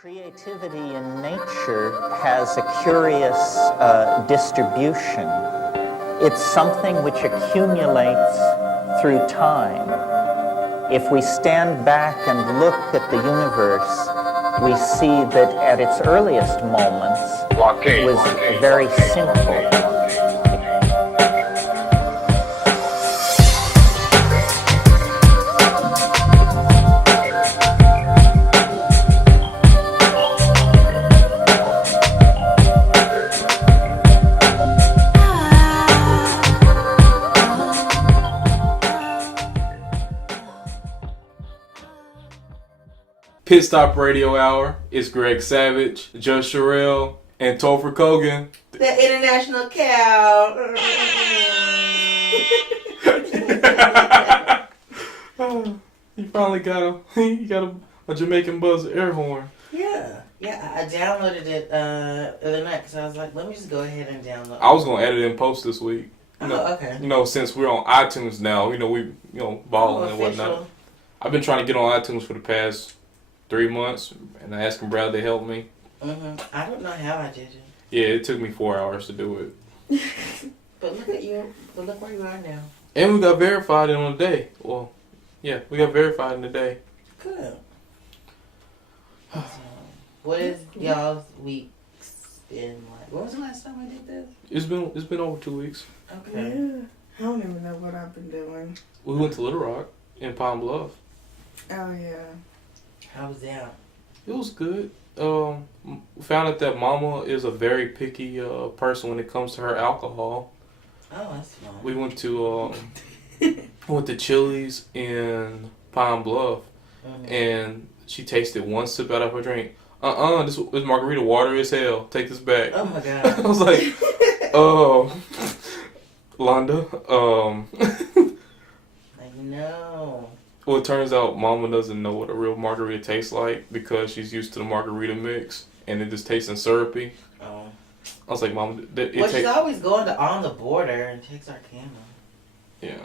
Creativity in nature has a curious distribution. It's something which accumulates through time. If we stand back and look at the universe, we see that at its earliest moments, it was very simple. Pit Stop Radio Hour. It's Greg Savage, Just-Cherrelle, and Topher Kogan. The international cow. You finally got a Jamaican Buzz air horn. Yeah, I downloaded it the other night because I was like, let me just go ahead and download it. I was gonna edit it and post this week. Okay. Since we're on iTunes now, we balling and whatnot. I've been trying to get on iTunes for the past 3 months, and I asked Brad to help me. I don't know how I did it. Yeah, it took me 4 hours to do it. But look at you. But look where you are now. And we got verified in on the day. Well, yeah, we got verified in the day. Good. So, what is y'all's weeks been like? When was the last time I did this? It's been over 2 weeks. Okay. Yeah. I don't even know what I've been doing. We went to Little Rock in Pine Bluff. Oh, yeah. How was that? It was good. We found out that Mama is a very picky person when it comes to her alcohol. Oh, that's fun. We went to Chili's in Pine Bluff, and she tasted one sip out of her drink. This margarita water as hell. Take this back. Oh my god. I was like, Londa, Like, no. Well, it turns out Mama doesn't know what a real margarita tastes like because she's used to the margarita mix, and it just tastes syrupy. Oh. I was like, Mom, she's always going to On the Border and takes our camera. Yeah.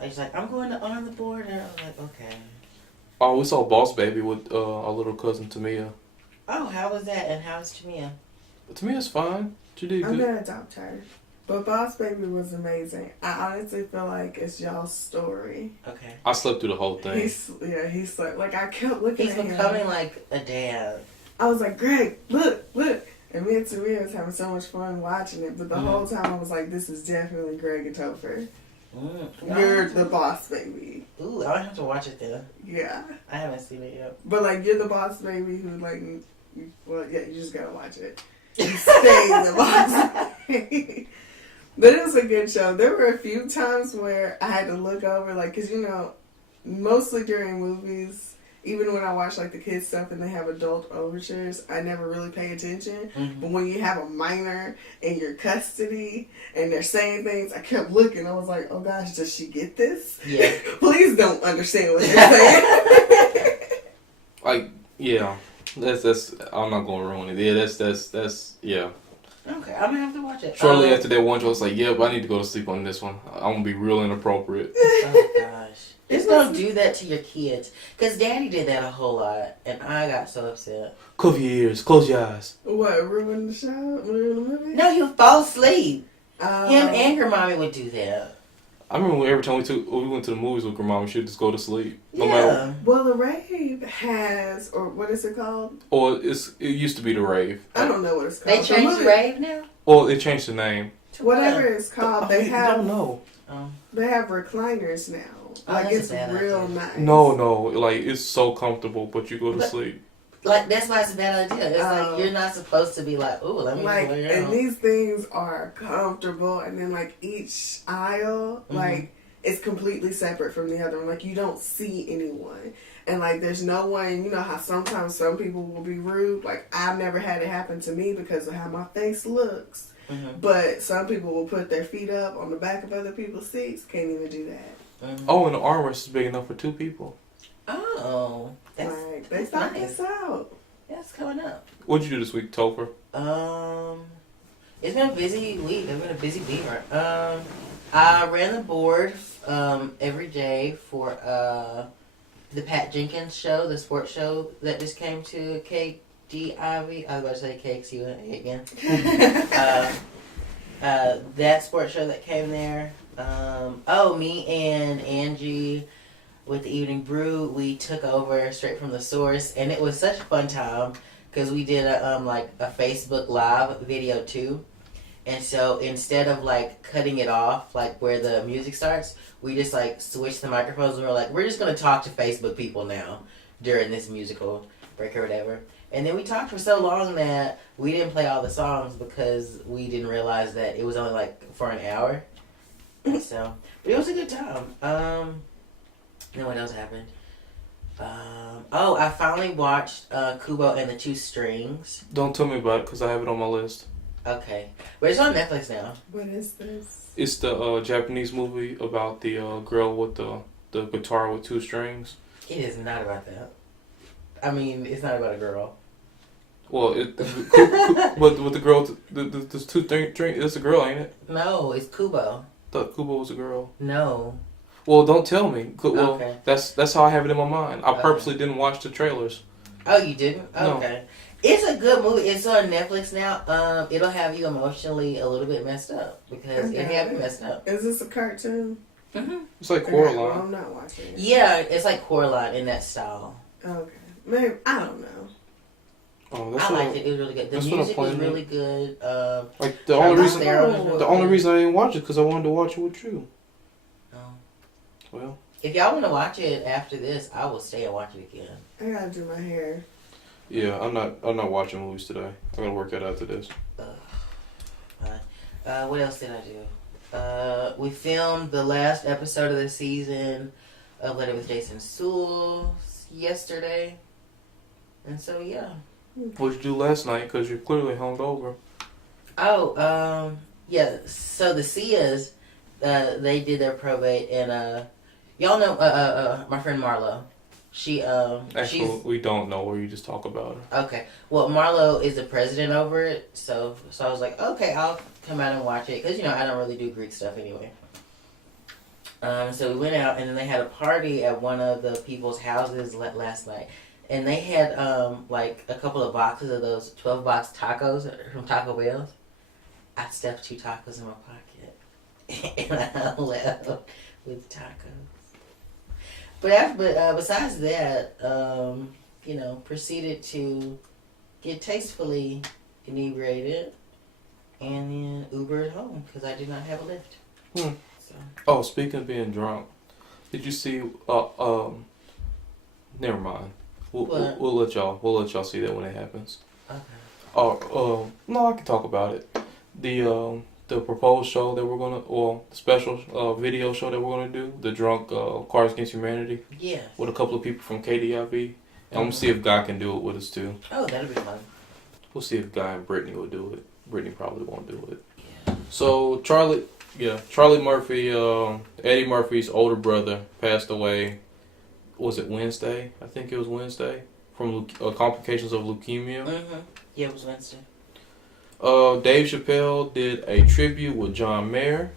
Like, she's like, I'm going to On the Border. I was like, okay. Oh, we saw Boss Baby with our little cousin Tamia. Oh, how was that? And how's Tamia? Tamia's fine. She did I'm good. gonna adopt her. But Boss Baby was amazing. I honestly feel like it's y'all's story. Okay. I slept through the whole thing. He's like I kept looking at him. He's becoming like a dad. I was like, Greg, look. And me and Tamia was having so much fun watching it. But the whole time I was like, this is definitely Greg and Topher. You're the Boss Baby. Ooh, I'll have to watch it then. Yeah. I haven't seen it yet. But like, you're the Boss Baby who you just gotta watch it. You stay the Boss Baby. But it was a good show. There were a few times where I had to look over, like, because, mostly during movies, even when I watch, like, the kids stuff and they have adult overtures, I never really pay attention. Mm-hmm. But when you have a minor in your custody and they're saying things, I kept looking. I was like, oh, gosh, does she get this? Yeah. Please don't understand what you're saying. Like, yeah. That's I'm not going to ruin it. Yeah, that's yeah. Okay, I'm gonna have to watch it. Shortly after that one, I was like, "Yep, I need to go to sleep on this one. I'm gonna be real inappropriate." Oh gosh, just don't do that to your kids, cause Daddy did that a whole lot, and I got so upset. Cover your ears, close your eyes. What, ruin the show? Ruin the movie? No, he would fall asleep. Him and her mommy would do that. I remember every time we went to the movies with Grandma, she'd just go to sleep. No yeah. matter. Well, the rave has, or what is it called? Or it used to be the rave. I don't know what it's called. They changed the rave now? Well, they changed the name. Whatever it's called, they have. I don't know. They have recliners now. Like, it's real nice. No, like, it's so comfortable, but you go to sleep. Like, that's why it's a bad idea. It's like, you're not supposed to be like, ooh, let me lay down. And these things are comfortable, and then, like, each aisle, like, it's completely separate from the other one. Like, you don't see anyone. And, like, there's no one, you know how sometimes some people will be rude? Like, I've never had it happen to me because of how my face looks. Mm-hmm. But some people will put their feet up on the back of other people's seats. Can't even do that. Mm-hmm. Oh, and the armrest is big enough for 2 people. Oh. They thought this out. That's coming up. What'd you do this week, Topher? It's been a busy week. I've been a busy beaver. I ran the board every day for the Pat Jenkins show, the sports show that just came to KDIV. I was about to say KXUN again. That sports show that came there. Me and Angie with the Evening Brew, we took over straight from the source, and it was such a fun time because we did a Facebook Live video too. And so instead of like cutting it off like where the music starts, we just like switched the microphones and we're just gonna talk to Facebook people now during this musical break or whatever. And then we talked for so long that we didn't play all the songs because we didn't realize that it was only like for an hour. And so, but it was a good time. Then what else happened? I finally watched Kubo and the Two Strings. Don't tell me about it because I have it on my list. Okay, but it's on Netflix now. What is this? It's the Japanese movie about the girl with the guitar with 2 strings. It is not about that. I mean, it's not about a girl. Well, but with the girl, the 2 strings, it's a girl, ain't it? No, it's Kubo. I thought Kubo was a girl. No. Well, don't tell me. Well, Okay. That's how I have it in my mind. I purposely didn't watch the trailers. Oh, you didn't? No. Okay. It's a good movie. It's on Netflix now. It'll have you emotionally a little bit messed up because it had me messed up. Is this a cartoon? Mm-hmm. It's like Okay, Coraline. well, I'm not watching it. Yeah, it's like Coraline in that style. Okay. Maybe, I don't know. Oh, that's I what liked it. It was really good. The that's what music I'm was playing. really good. Like the only reason The only reason I didn't watch it because I wanted to watch it with you. Oh. Well, If y'all want to watch it after this, I will stay and watch it again. I gotta do my hair. yeah, I'm not watching movies today. I gotta work that after this. What else did I do? We filmed the last episode of the season of Let It With Jason Sewell yesterday. And so, yeah. What'd you do last night? Because you're clearly hungover. Yeah, so the Sias, they did their probate, and, y'all know, my friend Marlo. Actually, we don't know where you just talk about her. Okay. Well, Marlo is the president over it, so I was like, okay, I'll come out and watch it, because, I don't really do Greek stuff anyway. So we went out, and then they had a party at one of the people's houses last night, and they had, like, a couple of boxes of those 12-box tacos from Taco Bell. I stuffed 2 tacos in my pocket, and I left with tacos. But besides that, proceeded to get tastefully inebriated and then Ubered home because I did not have a lift. So. Oh, speaking of being drunk, did you see? Never mind. We'll let y'all see that when it happens. Okay. Oh, no, I can talk about it. The proposed show that we're gonna, the special video show that we're gonna do, the drunk Cards Against Humanity. Yeah. With a couple of people from KDIV, and I'm gonna see if Guy can do it with us too. Oh, that'll be fun. We'll see if Guy and Brittany will do it. Brittany probably won't do it. Yeah. So Charlie Murphy, Eddie Murphy's older brother, passed away. Was it Wednesday? I think it was Wednesday from complications of leukemia. Mm-hmm. Yeah, it was Wednesday. Dave Chappelle did a tribute with John Mayer,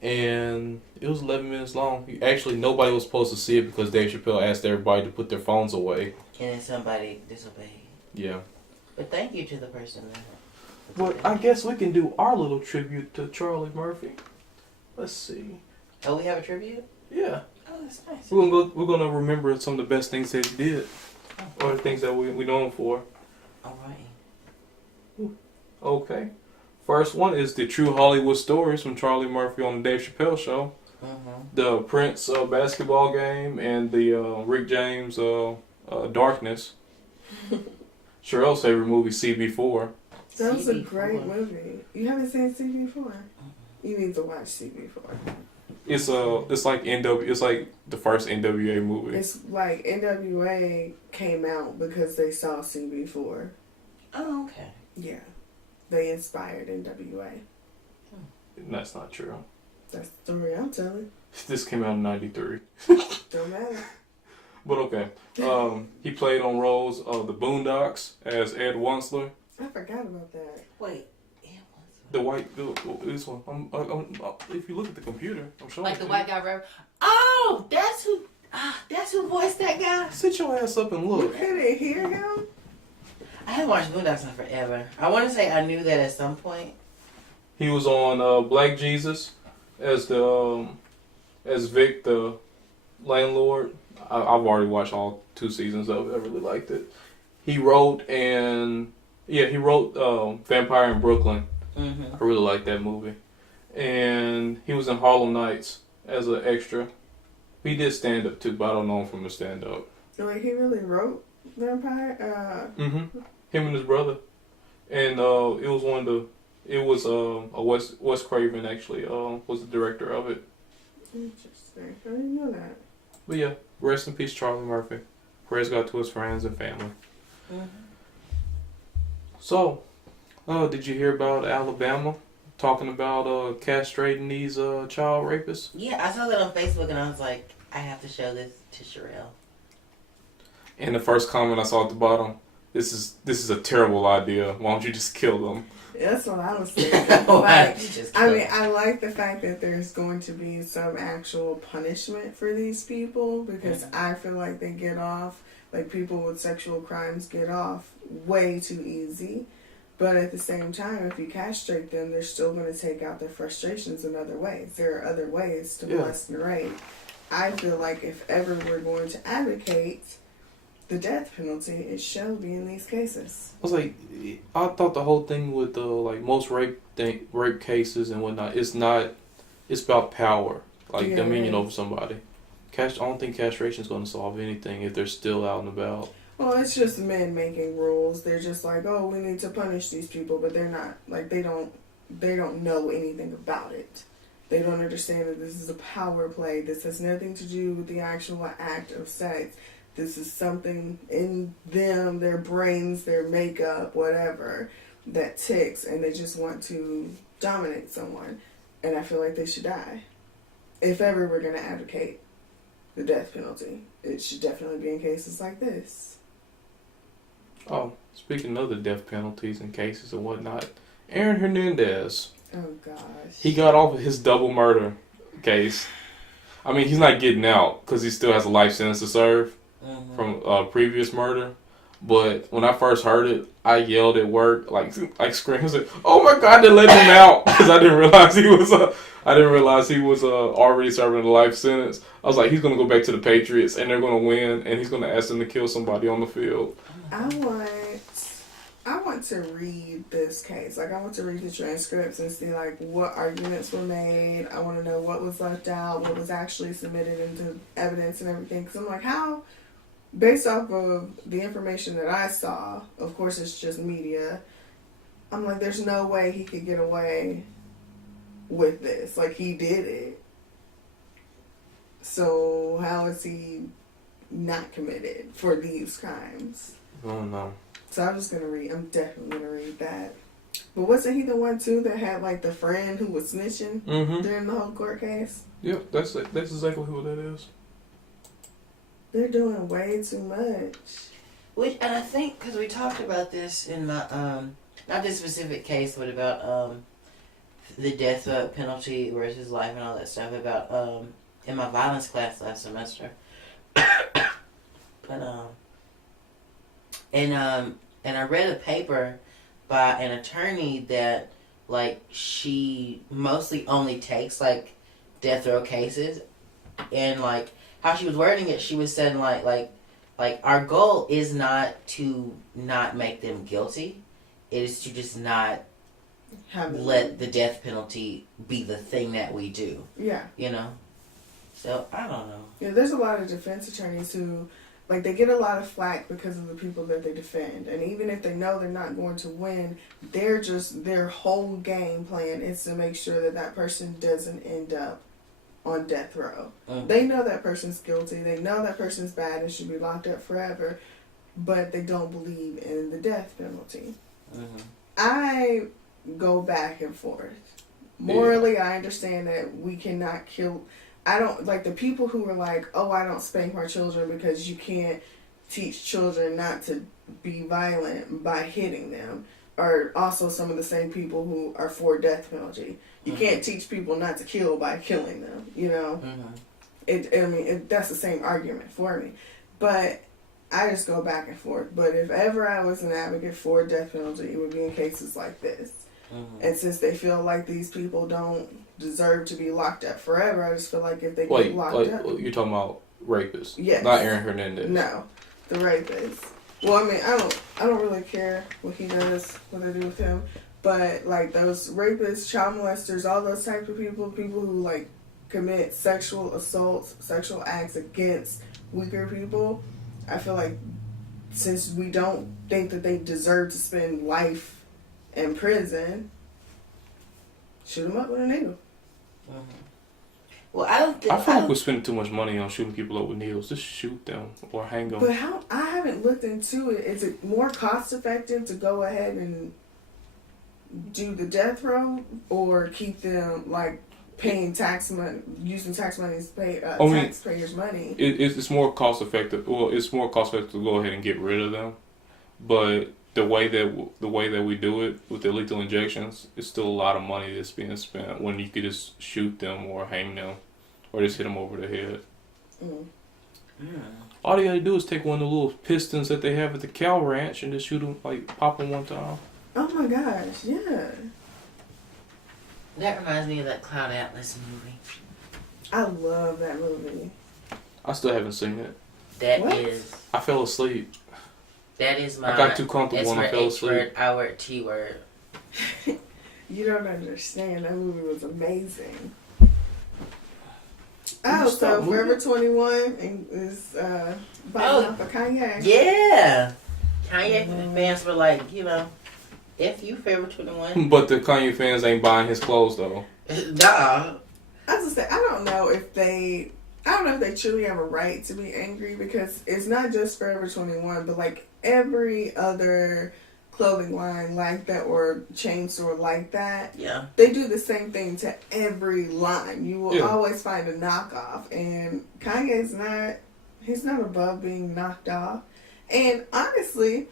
and it was 11 minutes long. Actually, nobody was supposed to see it because Dave Chappelle asked everybody to put their phones away. And then somebody disobeyed. Yeah. But thank you to the person that. But I guess we can do our little tribute to Charlie Murphy. Let's see. Oh, we have a tribute? Yeah. Oh, that's nice. We're gonna remember some of the best things that he did, or the things that we know him for. All right. Okay. First one is the True Hollywood Stories from Charlie Murphy on the Dave Chappelle Show. The Prince basketball game and the Rick James Darkness. Cherrelle's favorite movie, CB4. That was a great movie. You haven't seen CB4? You need to watch CB4. It's like it's like the first NWA movie. It's like NWA came out because they saw CB4. Oh, okay. Yeah. They inspired NWA. That's not true. That's the story I'm telling. This came out in '93. Don't matter. But okay. He played on roles of the Boondocks as Ed Wunsler. I forgot about that. Wait. The white, this one. If you look at the computer, I'm showing. Like the white guy, right? Oh, that's who voiced that guy. Sit your ass up and You look. couldn't hear him? haven't watched Boondocks in forever. I want to say I knew that at some point. He was on Black Jesus as the as Vic, the landlord. I've already watched all 2 seasons of it. I really liked it. He wrote Vampire in Brooklyn. Mm-hmm. I really liked that movie. And he was in Harlem Nights as an extra. He did stand up too, but I don't know him from the stand up. Wait, he really wrote Vampire? Mm-hmm. Him and his brother. And it was a Wes Craven actually was the director of it. Interesting. I didn't know that. But yeah, rest in peace, Charlie Murphy. Prayers God to his friends and family. Mm-hmm. So, did you hear about Alabama talking about castrating these child rapists? Yeah, I saw that on Facebook and I was like, I have to show this to Cherrelle. And the first comment I saw at the bottom, this is a terrible idea. Why don't you just kill them? That's what I was thinking. I like the fact that there's going to be some actual punishment for these people because I feel like they get off, like people with sexual crimes get off way too easy. But at the same time, if you castrate them, they're still going to take out their frustrations in other ways. There are other ways to molest and rape. I feel like if ever we're going to advocate the death penalty, it shall be in these cases. I was like, I thought the whole thing with like most rape cases and whatnot, it's about power, like dominion over somebody. I don't think castration is going to solve anything if they're still out and about. Well, it's just men making rules. They're just like, oh, we need to punish these people, but they're not like they don't know anything about it. They don't understand that this is a power play. This has nothing to do with the actual act of sex. This is something in them, their brains, their makeup, whatever, that ticks, and they just want to dominate someone. And I feel like they should die. If ever we're going to advocate the death penalty, it should definitely be in cases like this. Oh, speaking of the death penalties and cases and whatnot, Aaron Hernandez. Oh, gosh. He got off of his double murder case. I mean, he's not getting out because he still has a life sentence to serve from previous murder. But when I first heard it, I yelled at work, like screamed, I said, "Oh my God, they let him out!" Because I didn't realize he was already serving a life sentence. I was like, he's gonna go back to the Patriots and they're gonna win, and he's gonna ask them to kill somebody on the field. I want to read this case. Like, I want to read the transcripts and see, like, what arguments were made. I want to know what was left out, what was actually submitted into evidence and everything. Because I'm like, how, based off of the information that I saw, of course it's just media, I'm like, there's no way he could get away with this. Like, he did it. So, how is he not committed for these crimes? I don't know. So I'm definitely going to read that. But wasn't he the one, too, that had, like, the friend who was snitching during the whole court case? Yep, that's exactly who that is. They're doing way too much. And I think, because we talked about this in my, not this specific case, but about the death penalty versus life and all that stuff, about in my violence class last semester. But, and I read a paper by an attorney that, like, she mostly only takes, like, death row cases. And, like, how she was wording it, she was saying, like, our goal is not to not make them guilty. It is to just not let the death penalty be the thing that we do. Yeah. You know? So, I don't know. Yeah, there's a lot of defense attorneys who, like, they get a lot of flack because of the people that they defend. And even if they know they're not going to win, their whole game plan is to make sure that that person doesn't end up on death row. They know that person's guilty. They know that person's bad and should be locked up forever. But they don't believe in the death penalty. I go back and forth. Morally, I understand that we cannot kill... I don't, like, the people who are like, oh, I don't spank my children because you can't teach children not to be violent by hitting them, are also some of the same people who are for death penalty. You can't teach people not to kill by killing them, you know? That's the same argument for me. But I just go back and forth. But if ever I was an advocate for death penalty, it would be in cases like this. Mm-hmm. And since they feel like these people don't deserve to be locked up forever, I just feel like if they get locked up. You're talking about rapists? Yes. Not Aaron Hernandez. No, the rapist. Well, I mean, I don't really care what he does, what they do with him. But like those rapists, child molesters, all those types of people who like commit sexual assaults, sexual acts against weaker people, I feel like since we don't think that they deserve to spend life in prison, shoot them up with a needle. Mm-hmm. Well, I don't think. I feel like we're spending too much money on shooting people up with needles. Just shoot them or hang them. But I haven't looked into it. Is it more cost effective to go ahead and do the death row or keep them like paying tax money, using tax money to pay taxpayers' money? It's more cost effective. Well, it's more cost effective to go ahead and get rid of them, but the way that we do it with the lethal injections, it's still a lot of money that's being spent when you could just shoot them or hang them or just hit them over the head. Mm. Yeah. All you gotta do is take one of the little pistons that they have at the cow ranch and just shoot them, like pop them one time. Oh my gosh, yeah. That reminds me of that Cloud Atlas movie. I love that movie. I still haven't seen it. I fell asleep. That is my. I got too comfortable and I fell asleep. H word, I word, T word. You don't understand. That movie was amazing. Oh, so Forever 21 is buying off of Kanye. Yeah. Kanye fans were like, F you, Forever 21. But the Kanye fans ain't buying his clothes though. Nah. I was just say, I don't know if they truly have a right to be angry, because it's not just Forever 21, but like every other clothing line like that or chain store like that. Yeah. They do the same thing to every line. You will always find a knockoff, and he's not above being knocked off. And honestly,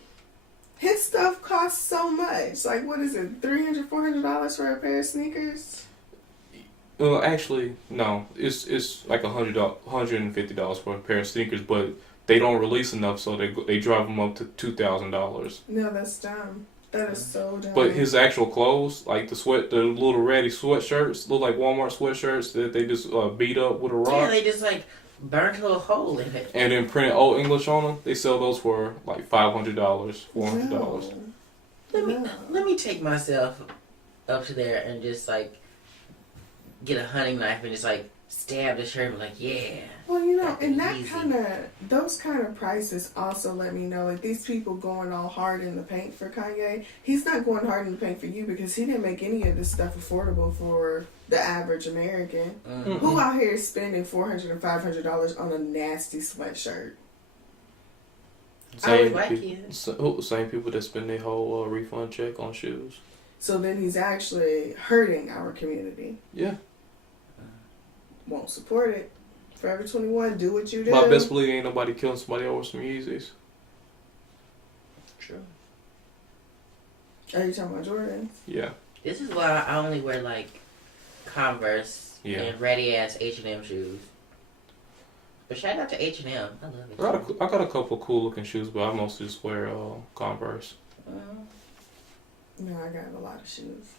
his stuff costs so much. Like, what is it, $300, $400 for a pair of sneakers? Well, actually, no. It's like $150 for a pair of sneakers, but they don't release enough, so they drive them up to $2,000. No, that's dumb. That is so dumb. But his actual clothes, like the little ratty sweatshirts, look like Walmart sweatshirts that they just beat up with a rock. Yeah, they just like burnt a little hole in it. And then printed Old English on them. They sell those for like $500, $400. Let me take myself up to there and just like get a hunting knife and just like stab the shirt and be like, yeah. Well, and those kind of prices also let me know, like, these people going all hard in the paint for Kanye, he's not going hard in the paint for you, because he didn't make any of this stuff affordable for the average American. Mm-hmm. Who out here is spending $400 and $500 on a nasty sweatshirt? Same people that spend their whole refund check on shoes. So then he's actually hurting our community. Yeah. Won't support it. Forever 21, do what you do. My best believe ain't nobody killing somebody over some Yeezys. True. Are you talking about Jordans? Yeah. This is why I only wear like Converse and ratty ass H&M shoes. But shout out to H&M. I love it. I got a couple cool looking shoes, but I mostly just wear Converse. No, I got a lot of shoes.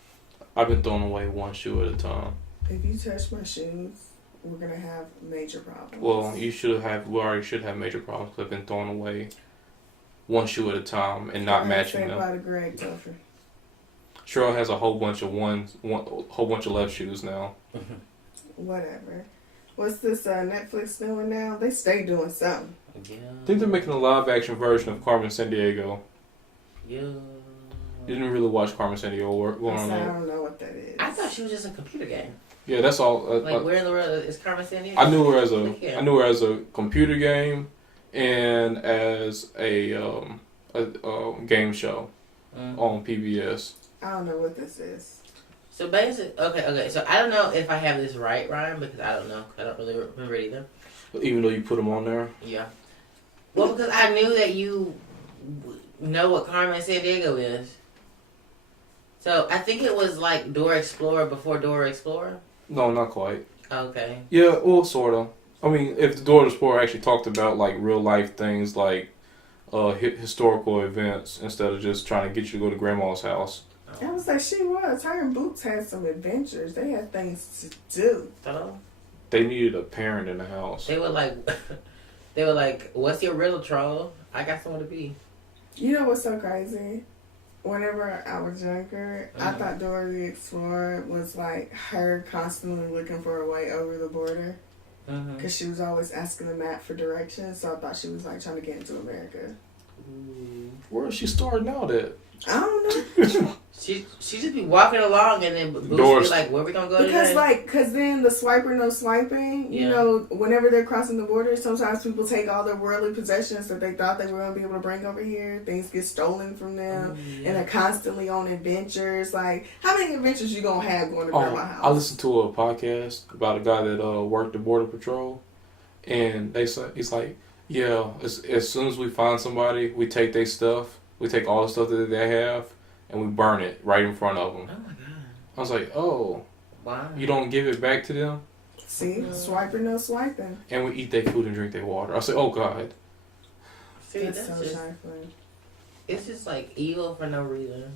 I've been throwing away one shoe at a time. If you touch my shoes, we're gonna have major problems. Well, we already should have major problems, because I've been throwing away one shoe at a time and not matching them. About Greg Topher. Cherrelle has a whole bunch of left shoes now. Whatever. What's this Netflix doing now? They stay doing something. Yeah. I think they're making a live action version of Carmen Sandiego. Yeah. You didn't really watch Carmen Sandiego work going on there. I don't know what that is. I thought she was just a computer game. Yeah, that's all. Where in the world is Carmen Sandiego? I knew her as a computer game and as a game show on PBS. I don't know what this is. So basically, okay. So I don't know if I have this right, Ryan, because I don't know. I don't really remember it either. Even though you put them on there? Yeah. Well, because I knew that you know what Carmen Sandiego is. So I think it was like Dora Explorer before Dora Explorer. No, not quite. Okay. Yeah, well, sort of. I mean, if the Dora Explorer actually talked about like real life things, like historical events instead of just trying to get you to go to grandma's house. I was like, she was. Her and Boots had some adventures. They had things to do. So They needed a parent in the house. they were like, "What's your riddle, troll? I got somewhere to be." You know what's so crazy? Whenever I was younger, I thought Dora the Explorer was like her constantly looking for a way over the border. Because she was always asking the map for directions, so I thought she was like trying to get into America. Where is she starting out at? I don't know. She just be walking along and then Boots be like, "Where we gonna go Because today?" because then the swiper no swiping. You know, whenever they're crossing the border, sometimes people take all their worldly possessions that they thought they were gonna be able to bring over here. Things get stolen from them, and they're constantly on adventures. Like, how many adventures you gonna have going to grandma's house? I listened to a podcast about a guy that worked the border patrol, and they said he's like, yeah, as soon as we find somebody, we take their stuff. We take all the stuff that they have and we burn it right in front of them. Oh my god! I was like, oh, Wow. You don't give it back to them? See, swiper no swiping. And we eat their food and drink their water. I said, oh god. See, That's that's so just, trifling. it's just like evil for no reason.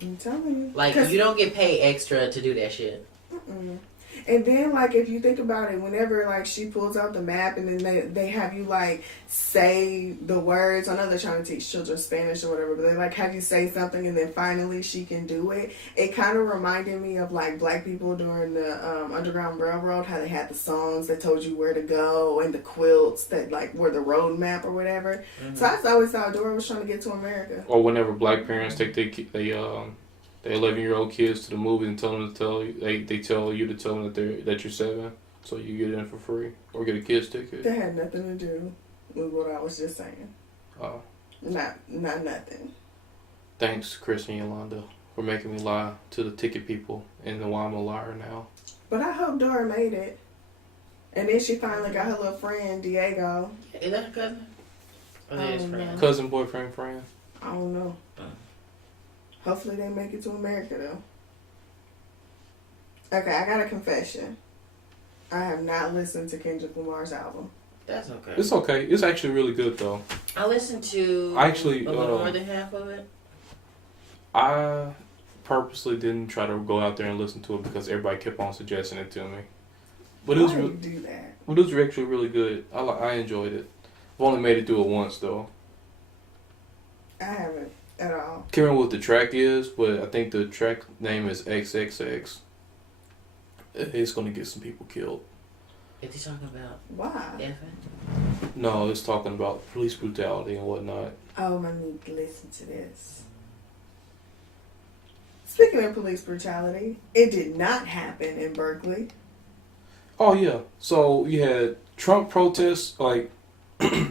I'm telling you. Like, you don't get paid extra to do that shit. Mm-mm. And then, like, if you think about it, whenever, like, she pulls out the map and then they have you, like, say the words. I know they're trying to teach children Spanish or whatever, but they, like, have you say something and then finally she can do it. It kind of reminded me of, like, black people during the Underground Railroad, how they had the songs that told you where to go and the quilts that, like, were the road map or whatever. Mm-hmm. So I always thought Dora was trying to get to America. Or whenever black parents take their 11-year-old kids to the movie and tell them they tell you to tell them that you're 7, so you get in for free or get a kid's ticket. That had nothing to do with what I was just saying. Oh. Not nothing. Thanks, Chris and Yolanda, for making me lie to the ticket people and why I'm a liar now. But I hope Dora made it. And then she finally got her little friend, Diego. Is that her cousin? Or that his friend? Cousin, boyfriend, friend? I don't know. Hopefully they make it to America, though. Okay, I got a confession. I have not listened to Kendrick Lamar's album. That's okay. It's okay. It's actually really good, though. I listened to a little more than half of it. I purposely didn't try to go out there and listen to it because everybody kept on suggesting it to me. But it was really do that? But it was actually really good. I enjoyed it. I've only made it through it once, though. I haven't at all. Can't remember what the track is, but I think the track name is XXX. It's going to get some people killed. Is he talking about Why? effing? No, it's talking about police brutality and whatnot. Oh, I need to listen to this. Speaking of police brutality, it did not happen in Berkeley. Oh, yeah. So you had Trump protests, like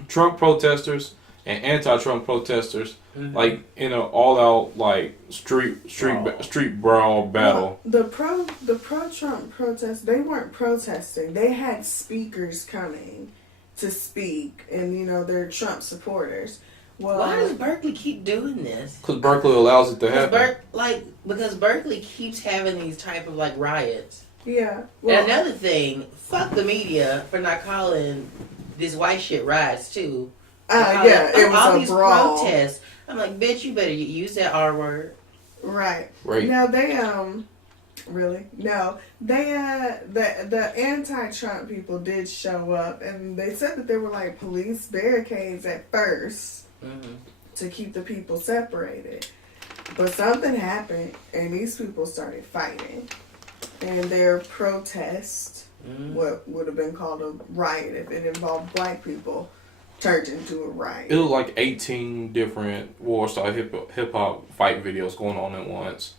Trump protesters and anti-Trump protesters, like in an all-out like street brawl battle. Well, the pro-Trump protests, they weren't protesting. They had speakers coming to speak, and they're Trump supporters. Well, why does Berkeley keep doing this? Because Berkeley allows it to happen. Because Berkeley keeps having these type of like riots. Yeah. Well, and another thing, fuck the media for not calling this white shit riots too. It was all a these brawl. protests. I'm like, bitch, you better use that R word. Right. Right. Now they really? No. They the anti-Trump people did show up, and they said that there were like police barricades at first to keep the people separated. But something happened, and these people started fighting. And their protest, what would have been called a riot if it involved black people, turned into a riot. It was like 18 different war-style hip-hop fight videos going on at once.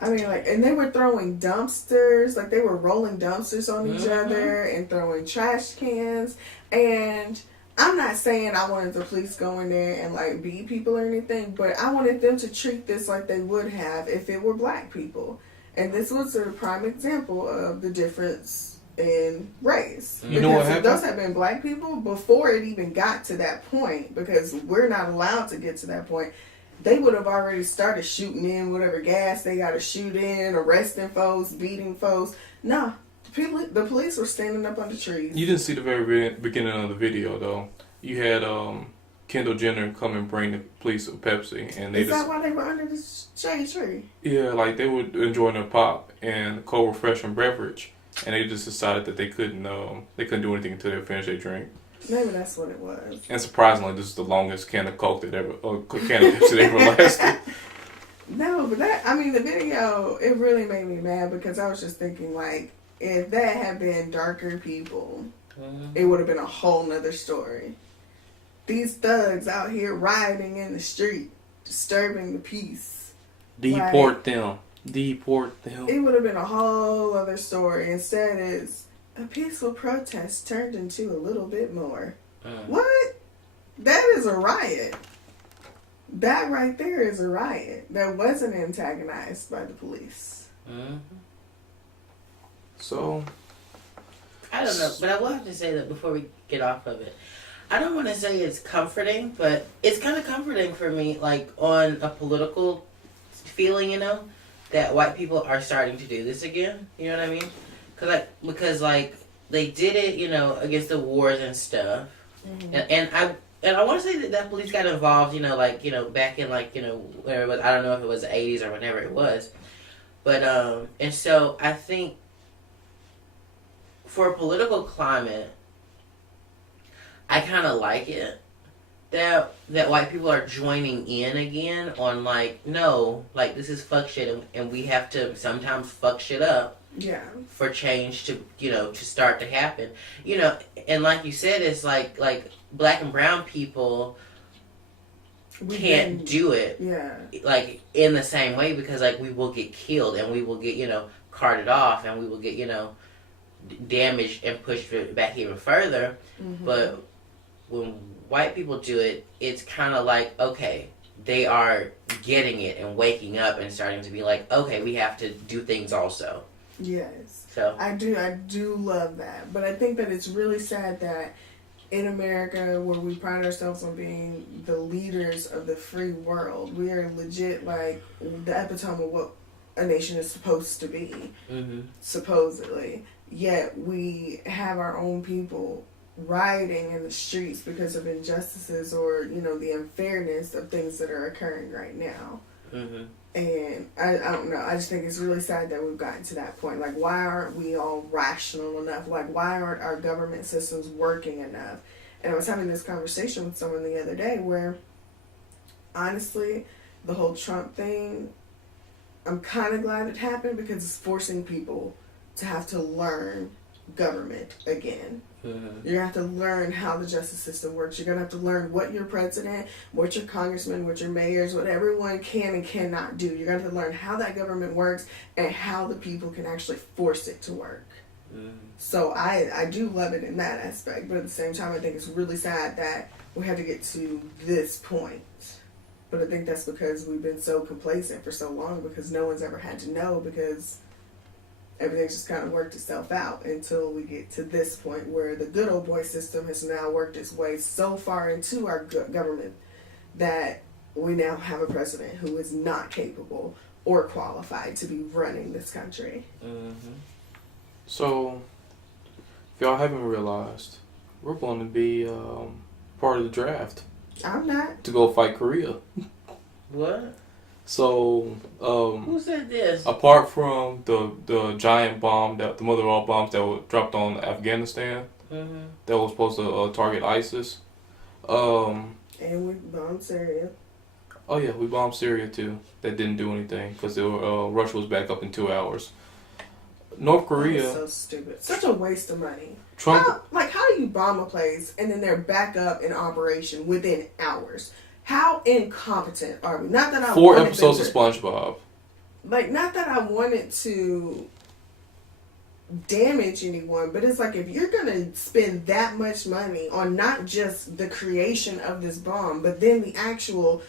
I mean, and they were throwing dumpsters, they were rolling dumpsters on each other and throwing trash cans. And I'm not saying I wanted the police go in there and, beat people or anything, but I wanted them to treat this like they would have if it were black people. And this was a prime example of the difference in race. You know what happened? If those had been black people before it even got to that point, because we're not allowed to get to that point, they would have already started shooting in whatever gas they got to shoot in, arresting folks, beating folks. No, the police were standing up under trees. You didn't see the very beginning of the video, though. You had Kendall Jenner come and bring the police a Pepsi, and they Is that why they were under the shade tree? yeah, like they were enjoying their pop and cold refreshing beverage, and they just decided that they couldn't do anything until they finished their drink. Maybe that's what it was. And surprisingly, this is the longest can of Coke that ever, can of Pepsi that ever lasted. No, but the video, it really made me mad because I was just thinking, like, if that had been darker people, it would have been a whole nother story. These thugs out here rioting in the street, disturbing the peace. Deport them. Deport them. It would have been a whole other story. Instead, it's a peaceful protest turned into a little bit more. What? That is a riot. That right there is a riot that wasn't antagonized by the police. So, I don't know, but I will have to say that before we get off of it, I don't want to say it's comforting, but it's kind of comforting for me, like on a political feeling, you know, that white people are starting to do this again. You know what I mean? Because they did it, you know, against the wars and stuff, and I want to say that police got involved, you know, like, you know, back in, like, you know, where it was, I don't know if it was the 80s or whenever it was, but and so I think for a political climate, I kind of like it that white people are joining in again on, like, no, like, this is fuck shit, and we have to sometimes fuck shit up for change to, you know, to start to happen, you know. And like you said, it's like black and brown people can't do it like in the same way, because like we will get killed and we will get, you know, carted off, and we will get, you know, damaged and pushed back even further. But when white people do it, it's kind of like, okay, they are getting it and waking up and starting to be like, okay, we have to do things also. Yes. So I do love that. But I think that it's really sad that in America, where we pride ourselves on being the leaders of the free world, we are legit like the epitome of what a nation is supposed to be, supposedly. Yet we have our own people rioting in the streets because of injustices or, you know, the unfairness of things that are occurring right now. And I don't know. I just think it's really sad that we've gotten to that point. Like, why aren't we all rational enough? Like, why aren't our government systems working enough? And I was having this conversation with someone the other day where, honestly, the whole Trump thing, I'm kind of glad it happened because it's forcing people to have to learn government again. You're going to have to learn how the justice system works. You're going to have to learn what your president, what your congressman, what your mayors, what everyone can and cannot do. You're going to have to learn how that government works and how the people can actually force it to work. So I do love it in that aspect. But at the same time, I think it's really sad that we had to get to this point. But I think that's because we've been so complacent for so long, because no one's ever had to know, because everything's just kind of worked itself out until we get to this point where the good old boy system has now worked its way so far into our government that we now have a president who is not capable or qualified to be running this country. So, if y'all haven't realized, we're going to be part of the draft. I'm not. To go fight Korea. what? So, Who said this? apart from the giant bomb, the mother of all bombs that were dropped on Afghanistan, that was supposed to target ISIS. And we bombed Syria. Oh yeah, we bombed Syria too. That didn't do anything because Russia was back up in 2 hours. North Korea. That was so stupid. Such a waste of money. Trump. How do you bomb a place and then they're back up in operation within hours? How incompetent are we? Not that I 4 wanted episodes them of to, SpongeBob. like, not that I wanted to damage anyone, but it's like, if you're gonna spend that much money on not just the creation of this bomb, but then the actual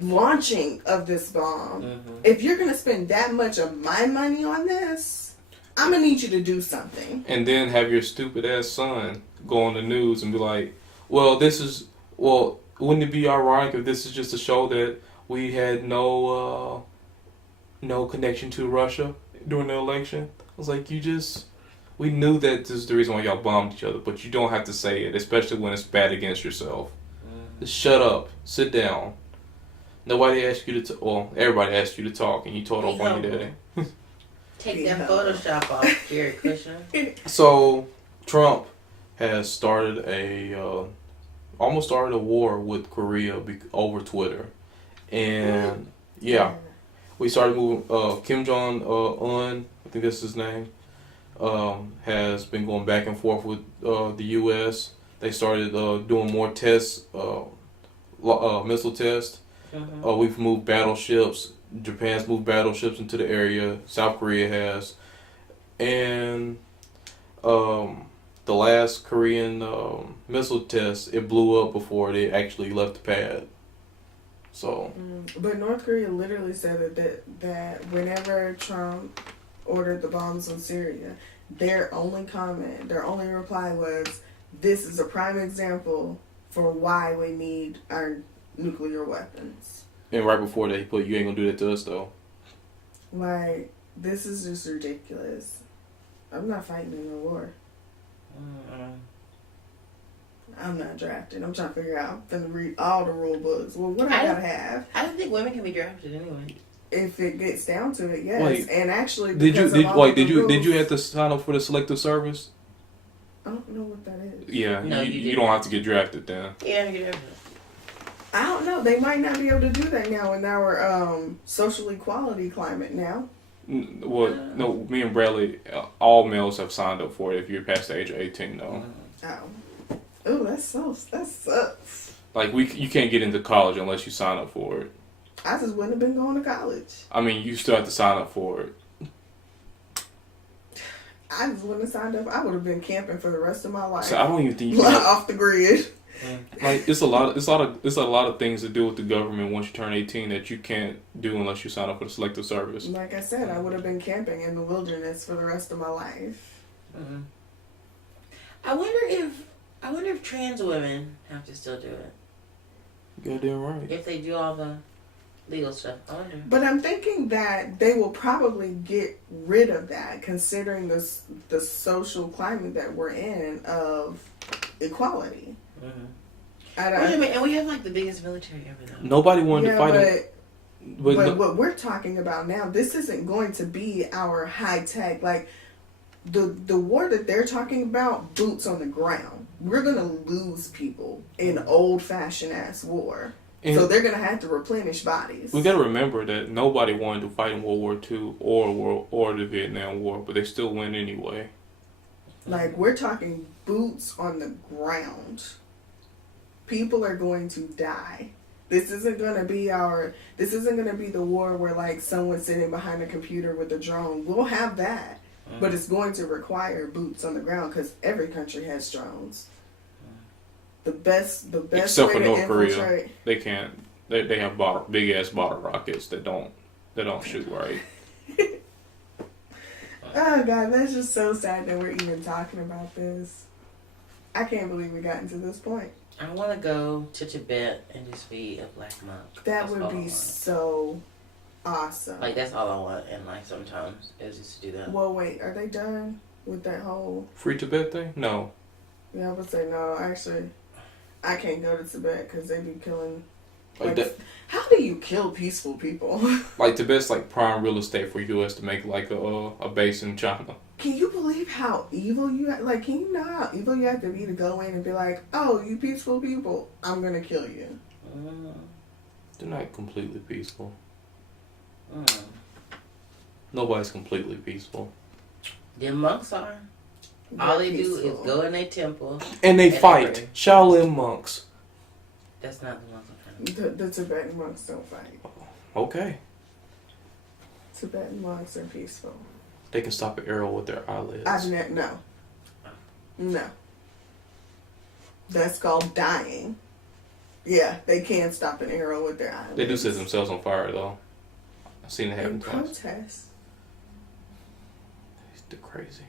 launching of this bomb, if you're gonna spend that much of my money on this, I'm gonna need you to do something. And then have your stupid ass son go on the news and be like, wouldn't it be ironic if this is just to show that we had no connection to Russia during the election? I was like, we knew that this is the reason why y'all bombed each other, but you don't have to say it, especially when it's bad against yourself. Just shut up. Sit down. Nobody asked you to well, everybody asked you to talk and you told off on your daddy. Take that Photoshop off, Jared Kushner. So, Trump has started almost started a war with Korea over Twitter. And, yeah. We started moving, Kim Jong-un, I think that's his name, has been going back and forth with the U.S. They started doing more tests, missile tests. We've moved battleships. Japan's moved battleships into the area. South Korea has. And the last Korean missile test, it blew up before they actually left the pad. So, but North Korea literally said that whenever Trump ordered the bombs on Syria, their only reply was, "This is a prime example for why we need our nuclear weapons." and right before that, he put, "You ain't gonna do that to us, though." Like, this is just ridiculous. I'm not fighting in a war. I'm not drafted. I'm trying to figure out. I'm finna read all the rule books. Well, what I gotta have? I don't think women can be drafted anyway. If it gets down to it, yes. Wait, and actually, did you rules, have to sign up for the Selective Service? I don't know what that is. Yeah, no, you don't have to get drafted then. Yeah, you drafted. I don't know. They might not be able to do that now in our social equality climate now. Well, no, me and Bradley, all males have signed up for it if you're past the age of 18, though. Oh, that sucks. Like, you can't get into college unless you sign up for it. I just wouldn't have been going to college. I mean, you still have to sign up for it. I just wouldn't have signed up. I would have been camping for the rest of my life. So I don't even think you can. Off the grid. Like, it's a lot of things to do with the government once you turn 18 that you can't do unless you sign up for the Selective Service. Like I said, I would have been camping in the wilderness for the rest of my life. I wonder if trans women have to still do it. Goddamn right. If they do all the legal stuff, I wonder. But I'm thinking that they will probably get rid of that, considering the social climate that we're in of equality. And we have like the biggest military ever though. Nobody wanted to fight it. But what we're talking about now, this isn't going to be our high tech. Like the war that they're talking about, boots on the ground. We're gonna lose people in old fashioned ass war. And so they're gonna have to replenish bodies. We gotta remember that nobody wanted to fight in World War II or the Vietnam War, but they still win anyway. Like, we're talking boots on the ground. People are going to die. This isn't gonna be the war where like someone's sitting behind a computer with a drone. We'll have that. But it's going to require boots on the ground because every country has drones. The best except way for to North infiltrate. Korea, they can't. They have big ass bottle rockets that don't shoot right. Oh God, that's just so sad that we're even talking about this. I can't believe we got into this point. I want to go to Tibet and just be a black monk. That would be so awesome. Like, that's all I want in life sometimes, is just to do that. Well, wait, are they done with that whole Free Tibet thing? No. Yeah, I would say no. Actually, I can't go to Tibet because they be killing. Like how do you kill peaceful people? Like, Tibet's like prime real estate for U.S. to make like a base in China. Can you believe how evil you have? Like, can you know how evil you have to be to go in and be like, "Oh, you peaceful people, I'm gonna kill you." They're not completely peaceful. Nobody's completely peaceful. The monks are. All they do is go in their temple. And they fight. Shaolin monks. That's not the monks I'm trying to The Tibetan monks don't fight. Okay. Tibetan monks are peaceful. They can stop an arrow with their eyelids. No. That's called dying. Yeah, they can stop an arrow with their eyelids. They do set themselves on fire, though. I've seen it happen twice. Protest. They're crazy.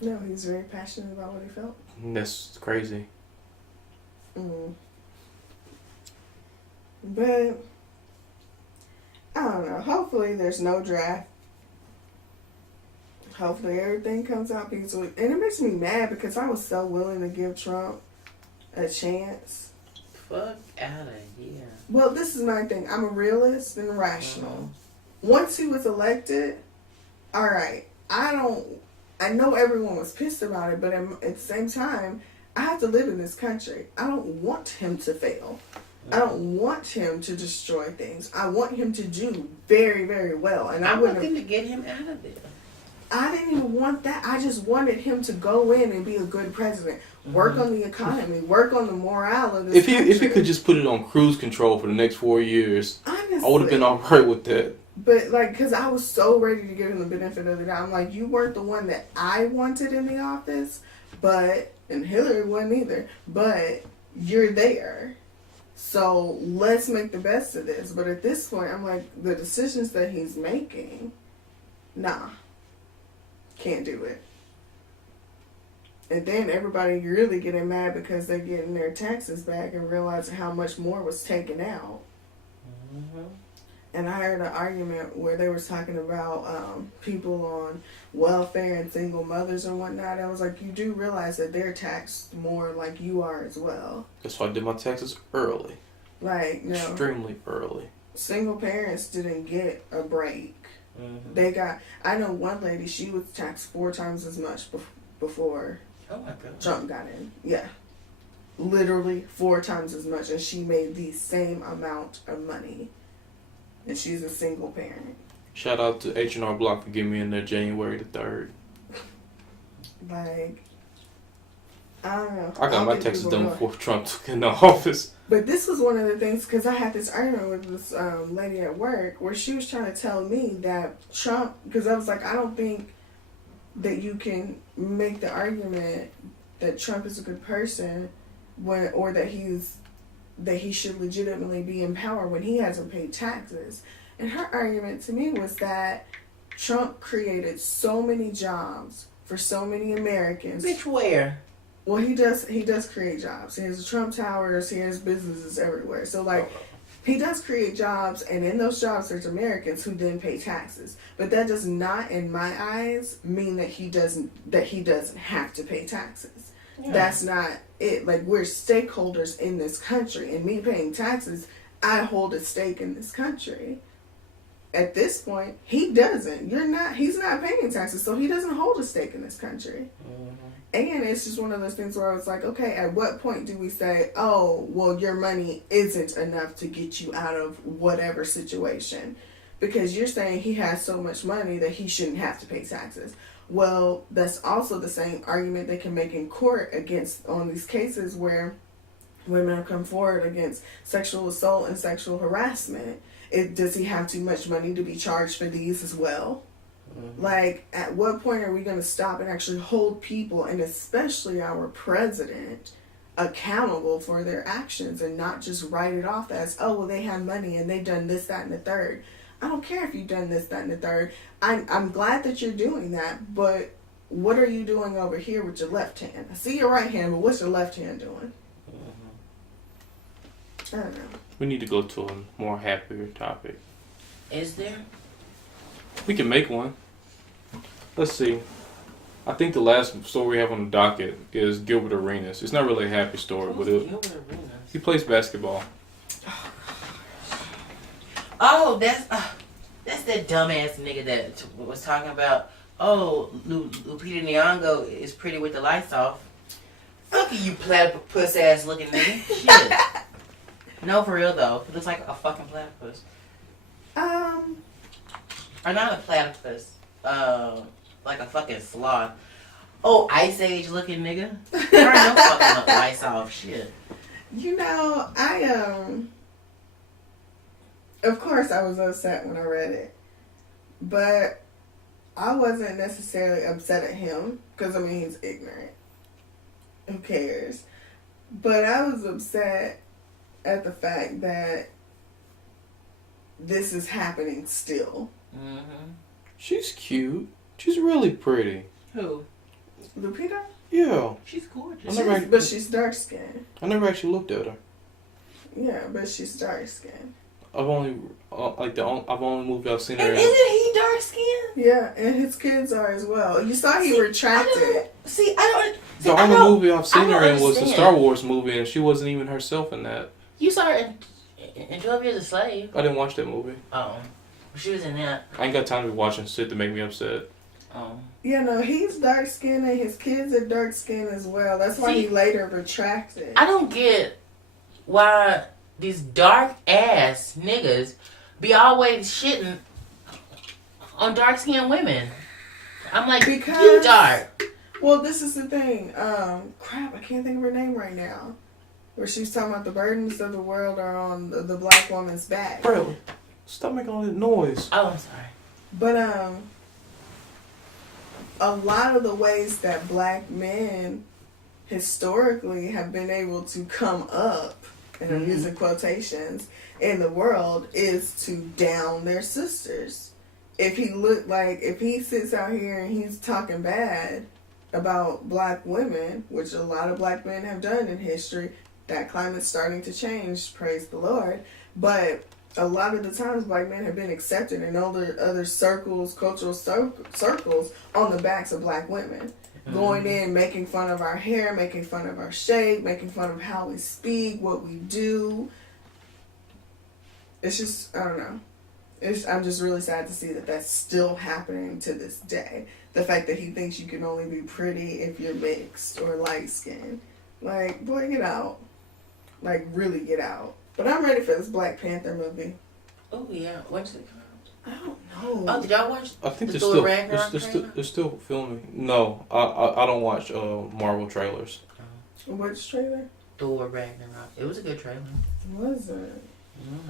No, he's very passionate about what he felt. That's crazy. But I don't know. Hopefully there's no draft. Hopefully everything comes out peacefully. And it makes me mad because I was so willing to give Trump a chance. fuck out of here. Well, this is my thing. I'm a realist and rational. Once he was elected, all right, I know everyone was pissed about it, but at the same time, I have to live in this country. I don't want him to fail. I don't want him to destroy things. I want him to do very, very well. And I'm looking to get him out of there. I didn't even want that. I just wanted him to go in and be a good president. Work on the economy. Work on the morale of this country. If he could just put it on cruise control for the next 4 years, honestly, I would have been all right with that. But, like, because I was so ready to give him the benefit of the doubt. I'm like, you weren't the one that I wanted in the office, and Hillary wasn't either, but you're there. So let's make the best of this. But at this point, I'm like, the decisions that he's making, nah, can't do it. And then everybody really getting mad because they're getting their taxes back and realizing how much more was taken out. And I heard an argument where they were talking about people on welfare and single mothers and whatnot. I was like, you do realize that they're taxed more like you are as well. That's why I did my taxes early. Like, no. Extremely early. Single parents didn't get a break. They got, I know one lady, she was taxed 4 times as much before Oh my God. Trump got in. Yeah. Literally 4 times as much. And she made the same amount of money. And she's a single parent. Shout out to H&R Block for getting me in there January the 3rd. Like, I don't know. I got my taxes done before Trump took in the office. But this was one of the things, because I had this argument with this lady at work where she was trying to tell me that Trump, because I was like, I don't think that you can make the argument that Trump is a good person or that he should legitimately be in power when he hasn't paid taxes. And her argument to me was that Trump created so many jobs for so many Americans. Bitch, where? Well, he does create jobs. He has Trump Towers, he has businesses everywhere. So, like, he does create jobs, and in those jobs there's Americans who then pay taxes. But that does not, in my eyes, mean that he doesn't have to pay taxes. Yeah. That's not it. Like, we're stakeholders in this country, and me paying taxes, I hold a stake in this country. At this point, he doesn't. He's not paying taxes, so he doesn't hold a stake in this country. And it's just one of those things where I was like, okay, at what point do we say, oh, well, your money isn't enough to get you out of whatever situation? Because you're saying he has so much money that he shouldn't have to pay taxes. Well, that's also the same argument they can make in court on these cases where women have come forward against sexual assault and sexual harassment. Does he have too much money to be charged for these as well? Like, at what point are we going to stop and actually hold people, and especially our president, accountable for their actions and not just write it off as, oh, well, they have money and they've done this, that, and the third. I don't care if you've done this, that, and the third. I'm glad that you're doing that, but what are you doing over here with your left hand? I see your right hand, but what's your left hand doing? I don't know. We need to go to a more happier topic. Is there? We can make one. Let's see. I think the last story we have on the docket is Gilbert Arenas. It's not really a happy story, but Gilbert Arenas? He plays basketball. Oh, that's that dumbass nigga that was talking about, oh, Lupita Nyong'o is pretty with the lights off. Fuck you, platypus ass looking nigga. Shit. No, for real though. It looks like a fucking platypus. Or not a platypus. Like a fucking sloth. Oh, Ice Age looking nigga. There ain't no fucking lights off shit. You know, of course I was upset when I read it. But I wasn't necessarily upset at him. Because, I mean, he's ignorant. Who cares? But I was upset at the fact that this is happening still. She's cute. She's really pretty. Who? Lupita? Yeah. She's gorgeous. But she's dark skinned. I never actually looked at her. Yeah, but she's dark skinned. I've only movie I've seen her And in. isn't he dark skinned? Yeah, and his kids are as well. You saw he retracted. The only movie I've seen her in was the Star Wars movie, and she wasn't even herself in that. You saw her in 12 Years a Slave. I didn't watch that movie. Oh. She was in that. I ain't got time to be watching shit to make me upset. Oh. Yeah, no, he's dark skinned and his kids are dark skinned as well. That's why he later retracted. I don't get why these dark ass niggas be always shitting on dark skinned women. I'm like, because you dark. Well, this is the thing. Crap, I can't think of her name right now. Where she's talking about the burdens of the world are on the black woman's back. Bro, stop making all that noise. Oh, I'm sorry. But a lot of the ways that black men historically have been able to come up, and I'm using quotations, in the world is to down their sisters. If he sits out here and he's talking bad about black women, which a lot of black men have done in history, that climate's starting to change, praise the Lord. But a lot of the times black men have been accepted in other circles, cultural circles, on the backs of black women. Going in, making fun of our hair, making fun of our shape, making fun of how we speak, what we do. It's just, I don't know. I'm just really sad to see that that's still happening to this day. The fact that he thinks you can only be pretty if you're mixed or light skinned. Like, boy, get out. Like, really get out. But I'm ready for this Black Panther movie. Oh, yeah. When's it come out? I don't know. Oh, did y'all watch I think the they're still filming. No, I don't watch Marvel trailers. Which trailer? Thor Ragnarok. It was a good trailer. Was it?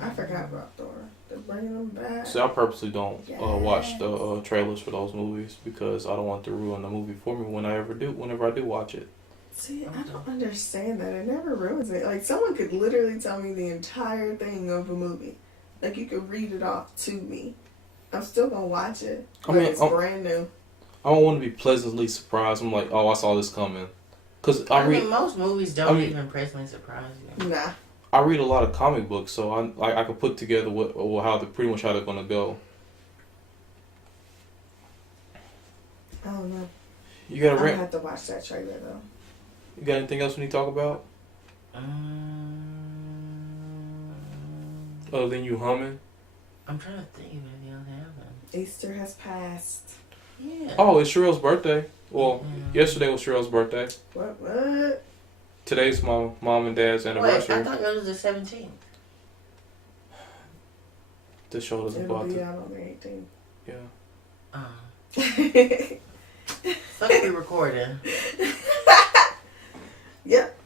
I forgot about Thor. They're bringing them back. See, I purposely don't watch the trailers for those movies because I don't want to ruin the movie for me whenever I do watch it. See, I don't understand that. It never ruins it. Like, someone could literally tell me the entire thing of a movie. Like, you could read it off to me. I'm still gonna watch it. But it's brand new. I don't want to be pleasantly surprised. I'm like, oh, I saw this coming. Cause I mean, most movies don't even pleasantly surprise you. Nah. I read a lot of comic books, so I could put together pretty much how they're gonna go. I don't know. You got I'm gonna have to watch that trailer though. You got anything else we need to talk about? Other than you humming? I'm trying to think if anything else happened. Easter has passed. Yeah. Oh, it's Cherrelle's birthday. Well, yesterday was Cherrelle's birthday. What? Today's my mom and dad's anniversary. Wait, I thought it was the 17th. The show doesn't It'll bother. be out on the 18th. Yeah. Fuck be recording. Yep.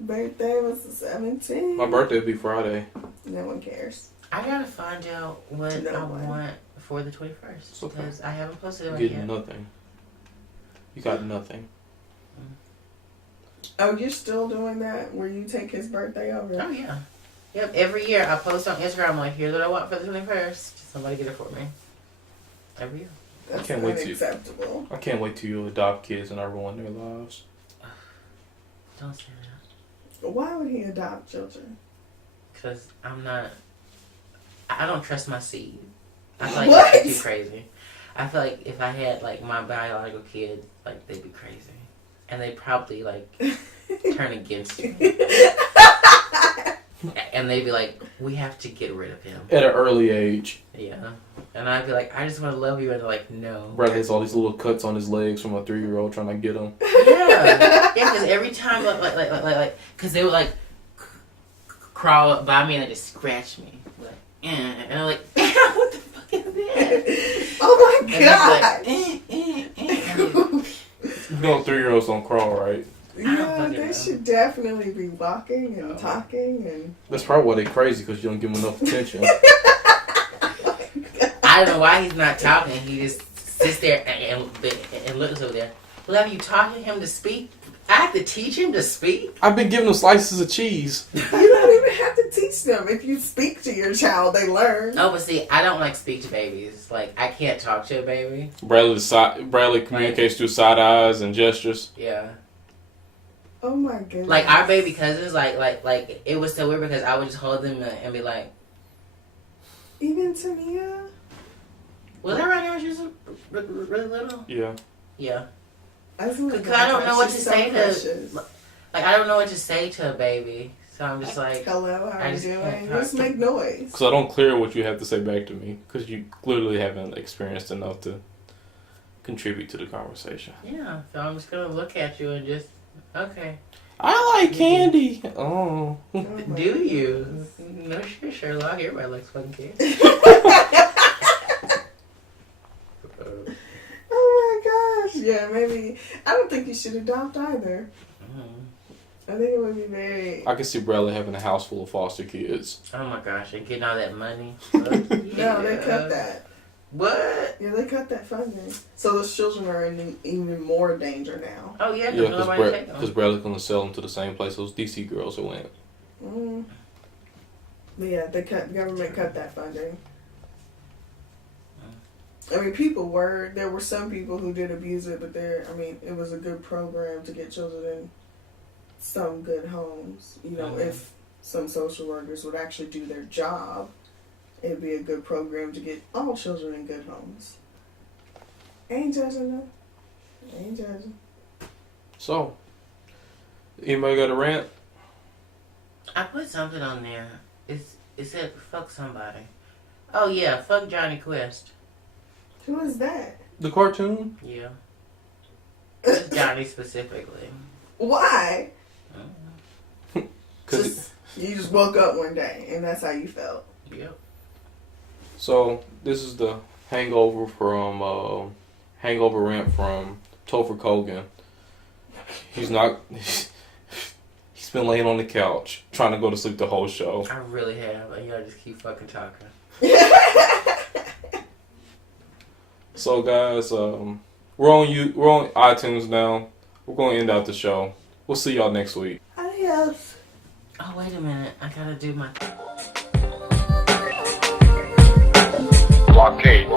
Birthday was the 17th. My birthday will be Friday. No one cares. I gotta find out what I want for the 21st. Okay. Because I haven't posted it You right get yet. nothing. You got nothing. Oh, you're still doing that where you take his birthday over? Oh, yeah. Yep, every year I post on Instagram, I'm like, here's what I want for the 21st. Somebody get it for me. Every year. That's I can't wait unacceptable. I can't wait till you adopt kids and I ruin their lives. Don't say that. Why would he adopt children? Because I don't trust my seed. I feel like What? that's too crazy. I feel like if I had, like, my biological kid, like, they'd be crazy. And they'd probably, like, turn against me. And they'd be like, we have to get rid of him. At an early age. Yeah. And I'd be like, I just want to love you. And they're like, no. Brad has all these little cuts on his legs from a 3-year-old trying to get him. Yeah. Yeah, because every time, because they would, like, crawl up by me and they just scratch me. Like, and I'm like, what the fuck is that? Oh my And god! You know 3-year-olds don't crawl, right? Yeah, they should definitely be walking and talking and. That's probably why they crazy, because you don't give them enough attention. I don't know why he's not talking. He just sits there and looks over there. Well, have you taught him to speak? I have to teach him to speak? I've been giving them slices of cheese. You don't even have to teach them. If you speak to your child, they learn. Oh, but see, I don't like speak to babies. Like, I can't talk to a baby. Bradley communicates through side eyes and gestures. Yeah. Oh my goodness. Like, our baby cousins, like it was so weird because I would just hold them and be like... Even Tamia? Was that right now? She was really little? Yeah. Yeah. Because I don't know what to say to... Like, I don't know what to say to a baby. So I'm just like, hello, how I are you just can't doing? talk. Just make noise. Because I don't clear what you have to say back to me. Because you clearly haven't experienced enough to contribute to the conversation. yeah. So I'm just gonna look at you and just, okay. I like candy. Oh. Do you? No shit, Sherlock. Everybody likes fucking candy. Oh my gosh. Yeah, maybe. I don't think you should adopt either. I think it would be very. I can see Bradley having a house full of foster kids. Oh my gosh, and getting all that money. No, they cut that. What? Yeah, they cut that funding. So those children are in even more danger now. Oh yeah, Yeah, because nobody take them. because Bradley's going to sell them to the same place those DC girls went. Mm. But yeah, the government cut that funding. I mean, there were some people who did abuse it, but it was a good program to get children in some good homes. You know, if some social workers would actually do their job, it'd be a good program to get all children in good homes. Ain't judging them. Ain't judging. So, anybody got a rant? I put something on there. It said fuck somebody. Oh yeah, fuck Johnny Quest. Who is that? The cartoon? Yeah. Just Johnny specifically. Why? Cause You just woke up one day and that's how you felt. Yep. So, this is the Hangover from, Hangover rant from Topher Kogan. He's been laying on the couch, trying to go to sleep the whole show. I really have, and y'all just keep fucking talking. So guys, we're on iTunes now. We're going to end out the show. We'll see y'all next week. Adios. Oh wait a minute, I gotta do my. Blockade.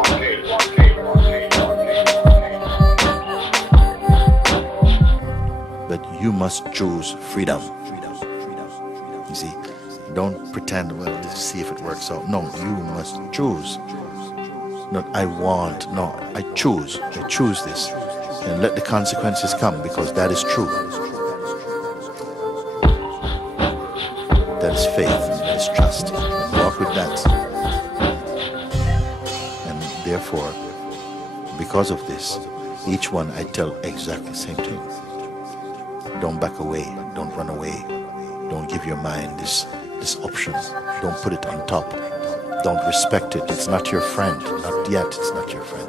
But you must choose freedom. You see, don't pretend, well, let's see if it works out. No, you must choose. Not I want, no, I choose. I choose this. And let the consequences come, because that is true. That is faith, that is trust. Walk with that. And therefore, because of this, each one I tell exactly the same thing. Don't back away, don't run away. Don't give your mind this option. Don't put it on top. Don't respect it. It's not your friend. Not yet, it's not your friend.